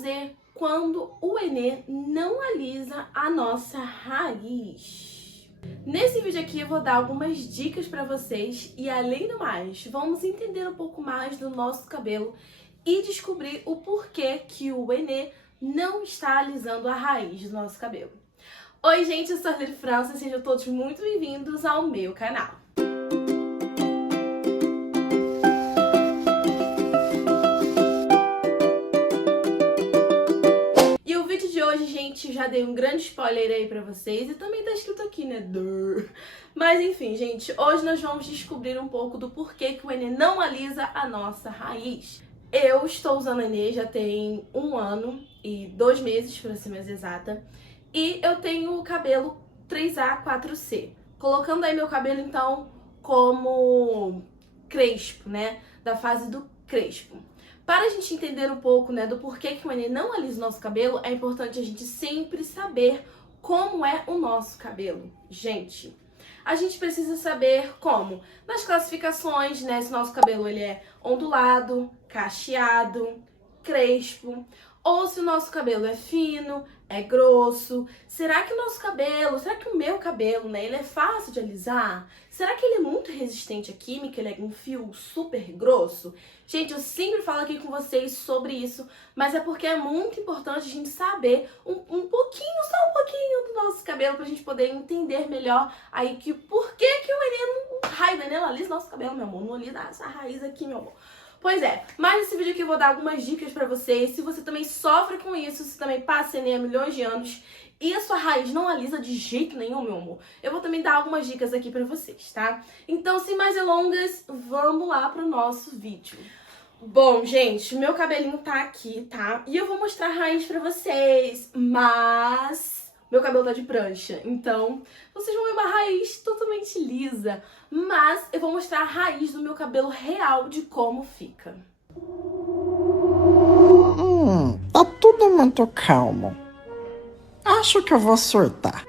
fazer quando o Enê não alisa a nossa raiz? Nesse vídeo aqui eu vou dar algumas dicas para vocês e, além do mais, vamos entender um pouco mais do nosso cabelo e descobrir o porquê que o Enê não está alisando a raiz do nosso cabelo. Oi gente, eu sou a Lili França, sejam todos muito bem-vindos ao meu canal. E o vídeo de hoje, gente, já dei um grande spoiler aí pra vocês e também tá escrito aqui, né? Mas enfim, gente, hoje nós vamos descobrir um pouco do porquê que o Enê não alisa a nossa raiz. Eu estou usando o Enê já tem 1 ano e 2 meses, para ser mais exata. E eu tenho o cabelo 3A 4C. Colocando aí meu cabelo, então, como crespo, né? Da fase do crespo. Para a gente entender um pouco, né, do porquê que o Enê não alisa o nosso cabelo, é importante a gente sempre saber como é o nosso cabelo. Gente, a gente precisa saber como, nas classificações, né, se o nosso cabelo ele é ondulado, cacheado, crespo, ou se o nosso cabelo é fino, é grosso. Será que o nosso cabelo, será que o meu cabelo, né, ele é fácil de alisar? Será que ele é muito resistente à química? Ele é um fio super grosso? Gente, eu sempre falo aqui com vocês sobre isso, mas é porque é muito importante a gente saber um pouquinho, só um pouquinho do nosso cabelo pra gente poder entender melhor aí que por que o Enê não, raio, o Enê não alisa nosso cabelo, meu amor, não alisa essa raiz aqui, meu amor. Pois é, mas nesse vídeo aqui eu vou dar algumas dicas pra vocês. Se você também sofre com isso, se também passa Enê há milhões de anos e a sua raiz não alisa de jeito nenhum, meu amor, eu vou também dar algumas dicas aqui pra vocês, tá? Então, sem mais delongas, vamos lá pro nosso vídeo. Bom, gente, meu cabelinho tá aqui, tá? E eu vou mostrar a raiz pra vocês, mas meu cabelo tá de prancha, então vocês vão ver uma raiz totalmente lisa. Mas eu vou mostrar a raiz do meu cabelo real de como fica. Tá tudo muito calmo. Acho que eu vou surtar.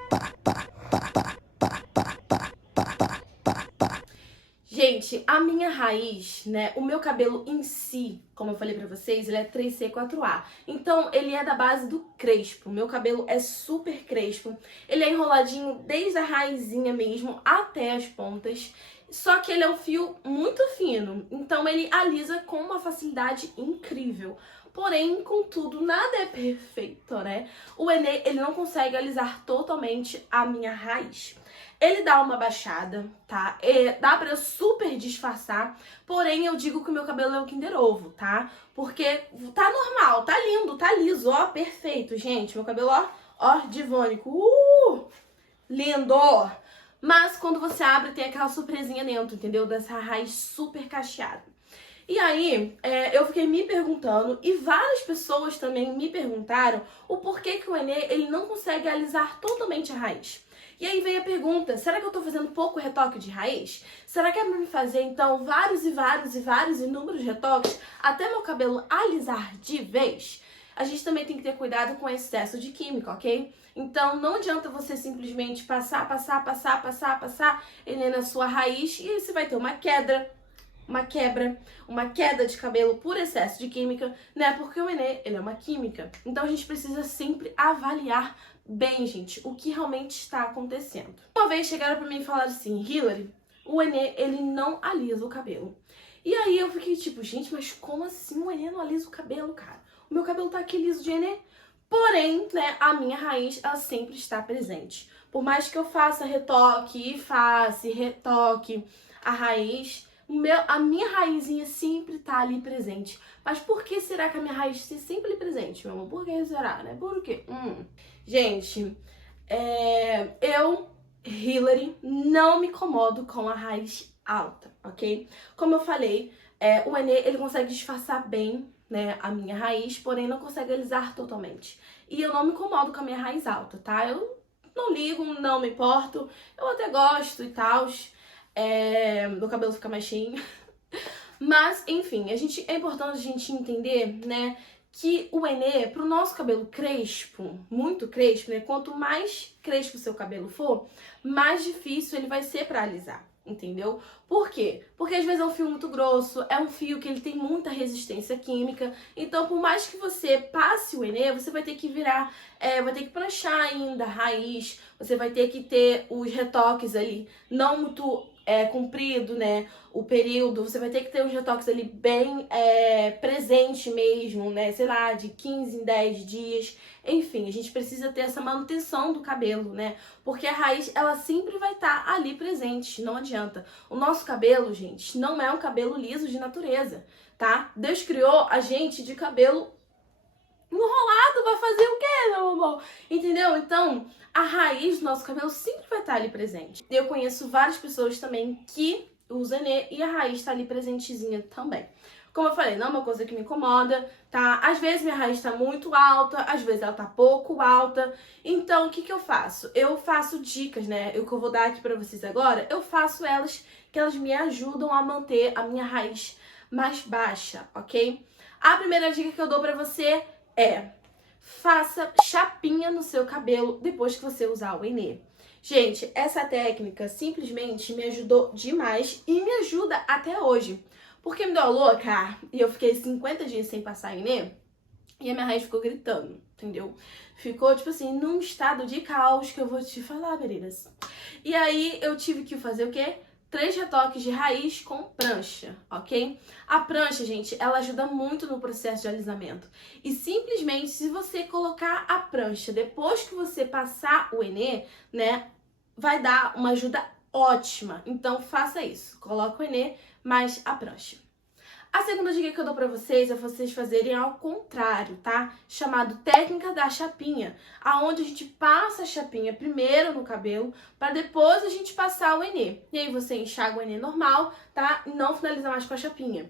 Gente, a minha raiz, né, o meu cabelo em si, como eu falei pra vocês, ele é 3C4A. Então, ele é da base do crespo. Meu cabelo é super crespo. Ele é enroladinho desde a raizinha mesmo até as pontas. Só que ele é um fio muito fino. Então, ele alisa com uma facilidade incrível. Porém, contudo, nada é perfeito, né? O Enê, ele não consegue alisar totalmente a minha raiz. Ele dá uma baixada, tá? Dá pra eu super disfarçar, porém eu digo que o meu cabelo é o Kinder Ovo, tá? Porque tá normal, tá lindo, tá liso, ó, perfeito, gente. Meu cabelo, ó, divônico, lindo! Mas quando você abre, tem aquela surpresinha dentro, entendeu? Dessa raiz super cacheada. E aí, eu fiquei me perguntando, e várias pessoas também me perguntaram, o porquê que o Enê, ele não consegue alisar totalmente a raiz. E aí veio a pergunta, será que eu tô fazendo pouco retoque de raiz? Será que é pra me fazer, então, vários inúmeros retoques até meu cabelo alisar de vez? A gente também tem que ter cuidado com o excesso de química, ok? Então, não adianta você simplesmente passar Enê na sua raiz e você vai ter uma queda de cabelo por excesso de química, né? Porque o Enê, ele é uma química. Então a gente precisa sempre avaliar bem, gente, o que realmente está acontecendo. Uma vez chegaram pra mim e falaram assim, Hillary, o Enê, ele não alisa o cabelo. E aí eu fiquei tipo, gente, mas como assim o Enê não alisa o cabelo, cara? O meu cabelo tá aqui liso de Enê. Porém, né, a minha raiz, ela sempre está presente. Por mais que eu faça retoque a raiz, a minha raizinha sempre tá ali presente. Mas por que será que a minha raiz está sempre ali presente, meu amor? Por que será, né? Por quê? Gente, eu, Hillary, não me incomodo com a raiz alta, ok? Como eu falei, o Enê, ele consegue disfarçar bem, né, a minha raiz, porém não consegue alisar totalmente. E eu não me incomodo com a minha raiz alta, tá? Eu não ligo, não me importo, eu até gosto e tal. Meu cabelo fica mais cheinho. Mas, enfim, é importante a gente entender, né, que o Enê, pro nosso cabelo crespo, muito crespo, né, quanto mais crespo o seu cabelo for, mais difícil ele vai ser pra alisar. entendeu? Por quê? Porque às vezes é um fio muito grosso, é um fio que ele tem muita resistência química, então por mais que você passe o Enê, você vai ter que virar, vai ter que pranchar ainda a raiz, você vai ter que ter os retoques ali, não muito comprido, né, o período, você vai ter que ter os retoques ali bem presente mesmo, né, sei lá, de 15 em 10 dias, enfim, a gente precisa ter essa manutenção do cabelo, né, porque a raiz, ela sempre vai estar ali presente, não adianta. O nosso cabelo, gente, não é um cabelo liso de natureza, tá? Deus criou a gente de cabelo enrolado, vai fazer o quê, meu amor? Entendeu? Então, a raiz do nosso cabelo sempre vai estar ali presente. Eu conheço várias pessoas também que usam Enê e a raiz está ali presentezinha também. Como eu falei, não é uma coisa que me incomoda, tá? Às vezes minha raiz tá muito alta, às vezes ela tá pouco alta. Então, o que que eu faço? Eu faço dicas, né? O que eu vou dar aqui pra vocês agora, eu faço elas que elas me ajudam a manter a minha raiz mais baixa, ok? A primeira dica que eu dou pra você é: faça chapinha no seu cabelo depois que você usar o Enê. Gente, essa técnica simplesmente me ajudou demais e me ajuda até hoje. Porque me deu a louca e eu fiquei 50 dias sem passar Enê e a minha raiz ficou gritando, entendeu? Ficou, tipo assim, num estado de caos que eu vou te falar, meninas. E aí eu tive que fazer o quê? 3 retoques de raiz com prancha, ok? A prancha, gente, ela ajuda muito no processo de alisamento. E simplesmente, se você colocar a prancha depois que você passar o Enê, né, vai dar uma ajuda ótima. Então, faça isso. Coloca o Enê mais a prancha. A segunda dica que eu dou pra vocês é vocês fazerem ao contrário, tá? Chamado técnica da chapinha, aonde a gente passa a chapinha primeiro no cabelo, para depois a gente passar o Enê. E aí você enxaga o Enê normal, tá? E não finaliza mais com a chapinha.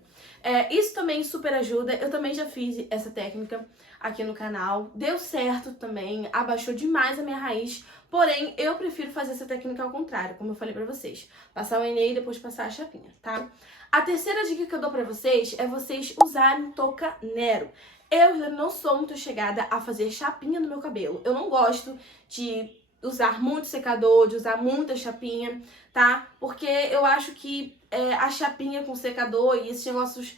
Isso também super ajuda, eu também já fiz essa técnica aqui no canal, deu certo também, abaixou demais a minha raiz, porém eu prefiro fazer essa técnica ao contrário, como eu falei pra vocês. Passar o Enê e depois passar a chapinha, tá? A terceira dica que eu dou pra vocês é vocês usarem touca Nero. Eu não sou muito chegada a fazer chapinha no meu cabelo. Eu não gosto de usar muito secador, de usar muita chapinha, tá? Porque eu acho que a chapinha com secador e esses negócios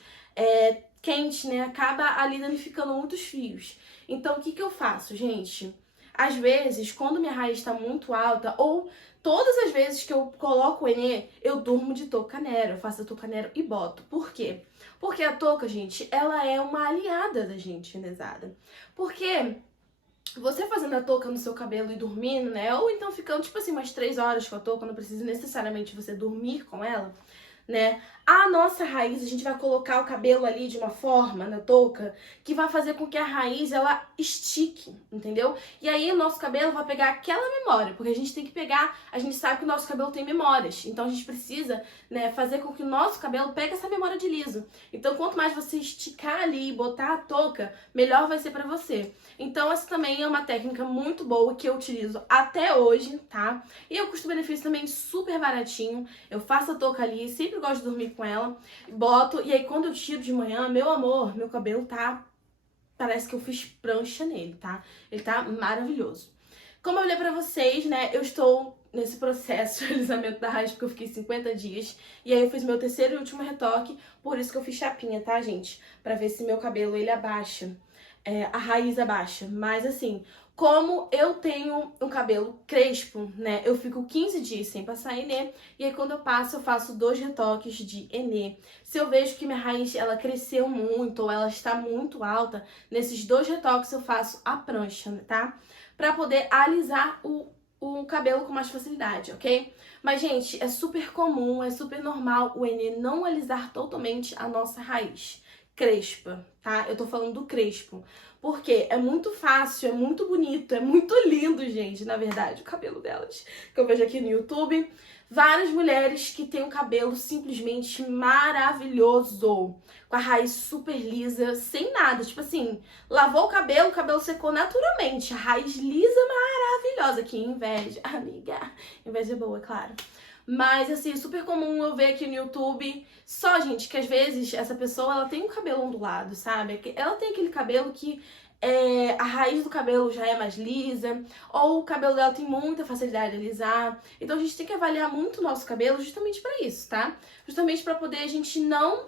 quentes, né, acaba ali danificando muitos fios. Então, o que que eu faço, gente? Às vezes, quando minha raiz está muito alta, ou todas as vezes que eu coloco o Enê, eu durmo de touca Nero, eu faço a touca Nero e boto. Por quê? Porque a touca, gente, ela é uma aliada da gente enezada. Porque você fazendo a touca no seu cabelo e dormindo, né, ou então ficando, tipo assim, umas 3 horas com a touca, não precisa necessariamente você dormir com ela, né? A nossa raiz, a gente vai colocar o cabelo ali de uma forma na touca que vai fazer com que a raiz ela estique, entendeu? E aí o nosso cabelo vai pegar aquela memória, porque a gente tem que pegar, a gente sabe que o nosso cabelo tem memórias, então a gente precisa, né, fazer com que o nosso cabelo pegue essa memória de liso. Então quanto mais você esticar ali e botar a touca, melhor vai ser pra você. Então essa também é uma técnica muito boa que eu utilizo até hoje, tá? E o custo-benefício também super baratinho. Eu faço a touca ali, sempre gosto de dormir com ela, boto, e aí quando eu tiro de manhã, meu amor, meu cabelo tá... parece que eu fiz prancha nele, tá? Ele tá maravilhoso. Como eu falei pra vocês, né, eu estou nesse processo de alisamento da raiz porque eu fiquei 50 dias. E aí eu fiz meu terceiro e último retoque, por isso que eu fiz chapinha, tá, gente? Pra ver se meu cabelo, ele abaixa, a raiz abaixa. Mas assim, como eu tenho um cabelo crespo, né, eu fico 15 dias sem passar Enê, e aí quando eu passo, eu faço 2 retoques de Enê. Se eu vejo que minha raiz, ela cresceu muito, ou ela está muito alta, nesses 2 retoques eu faço a prancha, tá? Pra poder alisar o cabelo com mais facilidade, ok? Mas, gente, é super comum, é super normal o Enê não alisar totalmente a nossa raiz crespa, tá? Eu tô falando do crespo. Porque é muito fácil, é muito bonito, é muito lindo, gente, na verdade, o cabelo delas. Que eu vejo aqui no YouTube. Várias mulheres que têm um cabelo simplesmente maravilhoso. Com a raiz super lisa, sem nada. Tipo assim, lavou o cabelo secou naturalmente. A raiz lisa, maravilhosa. Que inveja, amiga. Inveja boa, claro. Mas, assim, super comum eu ver aqui no YouTube. Só, gente, que às vezes essa pessoa, ela tem um cabelo ondulado, sabe? Ela tem aquele cabelo que a raiz do cabelo já é mais lisa, ou o cabelo dela tem muita facilidade de alisar. Então a gente tem que avaliar muito o nosso cabelo justamente para isso, tá? Justamente para poder a gente não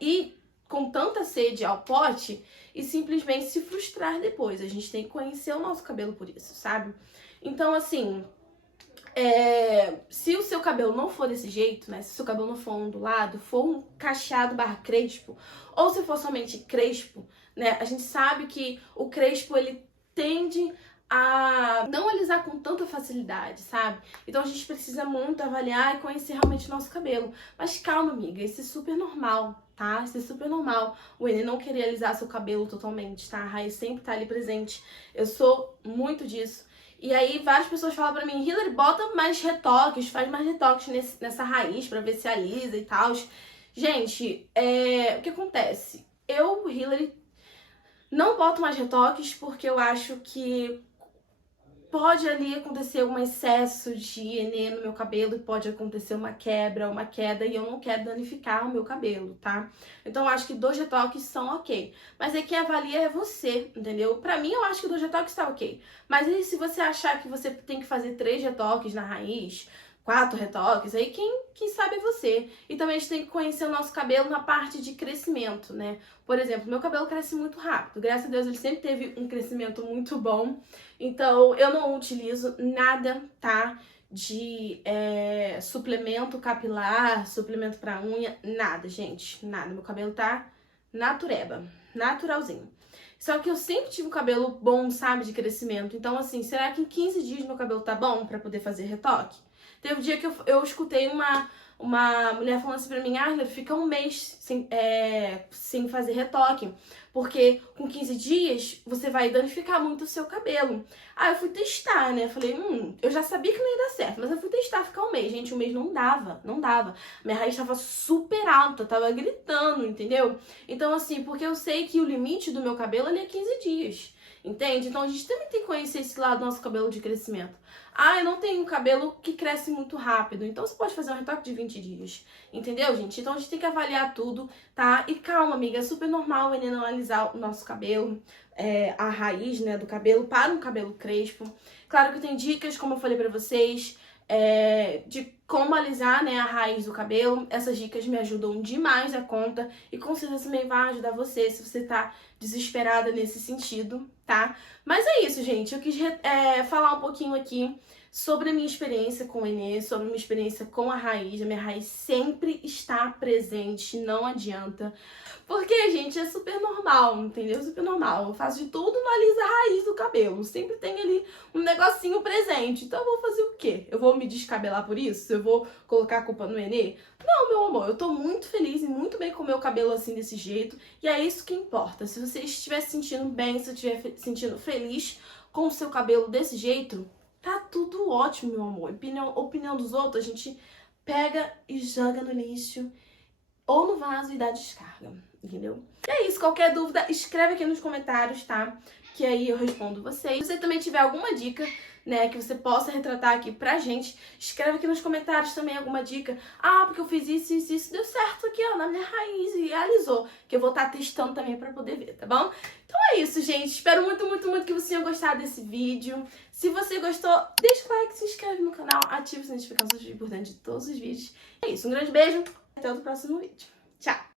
ir com tanta sede ao pote e simplesmente se frustrar depois. A gente tem que conhecer o nosso cabelo por isso, sabe? Então, assim, se o seu cabelo não for desse jeito, né? Se o seu cabelo não for ondulado, for um cacheado barra crespo, ou se for somente crespo, né? A gente sabe que o crespo, ele tende a não alisar com tanta facilidade, sabe? Então a gente precisa muito avaliar e conhecer realmente o nosso cabelo. Mas calma, amiga, isso é super normal, tá? Isso é super normal. O Enê não querer alisar seu cabelo totalmente, tá? A raiz sempre tá ali presente. Eu sou muito disso. E aí várias pessoas falam pra mim, Hilary, bota mais retoques, faz mais retoques nessa raiz pra ver se alisa e tal. Gente, o que acontece? Eu, Hilary, não boto mais retoques porque eu acho que pode ali acontecer um excesso de Enê no meu cabelo e pode acontecer uma quebra, uma queda, e eu não quero danificar o meu cabelo, tá? Então eu acho que 2 retoques são ok. Mas aí quem avalia é você, entendeu? Pra mim eu acho que 2 retoques tá ok. Mas aí se você achar que você tem que fazer 3 retoques na raiz, 4 retoques, aí quem sabe é você. E também a gente tem que conhecer o nosso cabelo na parte de crescimento, né? Por exemplo, meu cabelo cresce muito rápido. Graças a Deus ele sempre teve um crescimento muito bom. Então eu não utilizo nada, tá? De suplemento capilar, suplemento pra unha, nada, gente. Nada. Meu cabelo tá natureba, naturalzinho. Só que eu sempre tive um cabelo bom, sabe, de crescimento. Então, assim, será que em 15 dias meu cabelo tá bom pra poder fazer retoque? Teve um dia que eu escutei uma mulher falando assim pra mim, fica um mês sem fazer retoque, porque com 15 dias você vai danificar muito o seu cabelo. Aí eu fui testar, né? Falei, eu já sabia que não ia dar certo, mas eu fui testar ficar um mês. Gente, um mês não dava, não dava. Minha raiz tava super alta, tava gritando, entendeu? Então, assim, porque eu sei que o limite do meu cabelo ali é 15 dias. Entende? Então a gente também tem que conhecer esse lado do nosso cabelo de crescimento. Eu não tenho um cabelo que cresce muito rápido, então você pode fazer um retoque de 20 dias. Entendeu, gente? Então a gente tem que avaliar tudo, tá? E calma, amiga, é super normal ele não alisar o nosso cabelo, a raiz, né, do cabelo para um cabelo crespo. Claro que tem dicas, como eu falei pra vocês, de como alisar, né, a raiz do cabelo. Essas dicas me ajudam demais a conta e com certeza também vai ajudar você se você tá desesperada nesse sentido, tá? Mas é isso, gente. Eu quis falar um pouquinho aqui sobre a minha experiência com o Enê, sobre a minha experiência com a raiz. A minha raiz sempre está presente, não adianta. Porque, gente, é super normal, entendeu? Super normal. Eu faço de tudo, não alisa a raiz do cabelo. Sempre tem ali um negocinho presente. Então eu vou fazer o quê? Eu vou me descabelar por isso? Eu vou colocar a culpa no Enê? Não, meu amor, eu tô muito feliz e muito bem com o meu cabelo assim, desse jeito. E é isso que importa. Se você estiver se sentindo bem, se você estiver se sentindo feliz com o seu cabelo desse jeito, tá tudo ótimo, meu amor. Opinião dos outros, a gente pega e joga no lixo ou no vaso e dá descarga, entendeu? E é isso, qualquer dúvida, escreve aqui nos comentários, tá? Que aí eu respondo vocês. Se você também tiver alguma dica, né, que você possa retratar aqui pra gente, escreve aqui nos comentários também alguma dica. Porque eu fiz isso, isso, isso, deu certo aqui, ó, na minha raiz e alisou. Que eu vou estar testando também pra poder ver, tá bom? Então é isso, gente. Espero muito, muito, muito que você tenha gostado desse vídeo. Se você gostou, deixa o like, se inscreve no canal, ativa as notificações importantes de todos os vídeos. É isso, um grande beijo, até o próximo vídeo. Tchau!